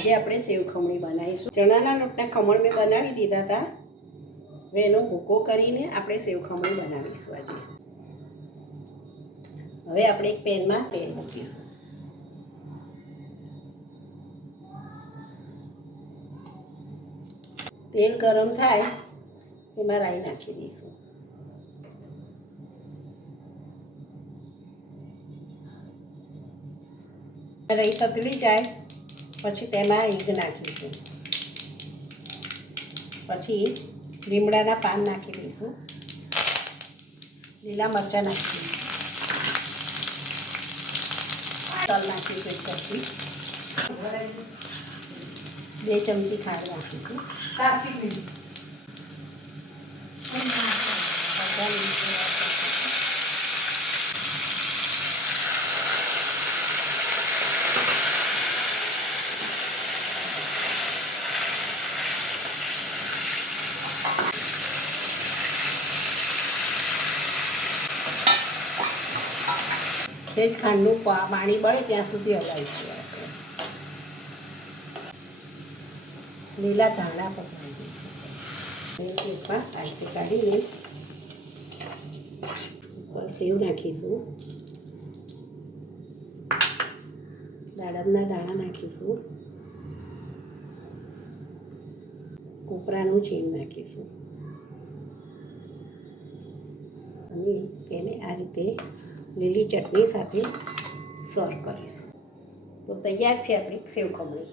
આજે આપણે સેવ ખમણી બનાવીશું। ચણાના લોટના ખમણ મેં બનાવી દીધા હતા, હવે એનો ભૂકો કરીને આપણે સેવ ખમણી બનાવીશું આજે। હવે આપણે એક પેનમાં તેલ મૂકીશું। તેલ ગરમ થાય એમાં રાઈ નાખી દઈશું। રાઈ તતળી જાય પછી તેમાં હિંગ નાખીશું, પછી લીમડાના પાન નાખી દઈશું, લીલા મરચાં નાખીશું, તલ નાખીશું, પછી 2 ચમચી ખાંડ નાખીશું। સેજ ખાંડનું પાણી બળે ત્યાં સુધી હલાવીશું આપણે। લીલા ધાણા પકડી દઈશું, પેટમાં આથી કાઢીને ઉપર સેવ નાખીશું, દાડમના દાણા નાખીશું, કોપરાનું છીણ નાખીશું અને તેને આ રીતે લીલી ચટણી સાથે સર્વ કરીશું। તો તૈયાર છે આપણી સેવ ખમણી।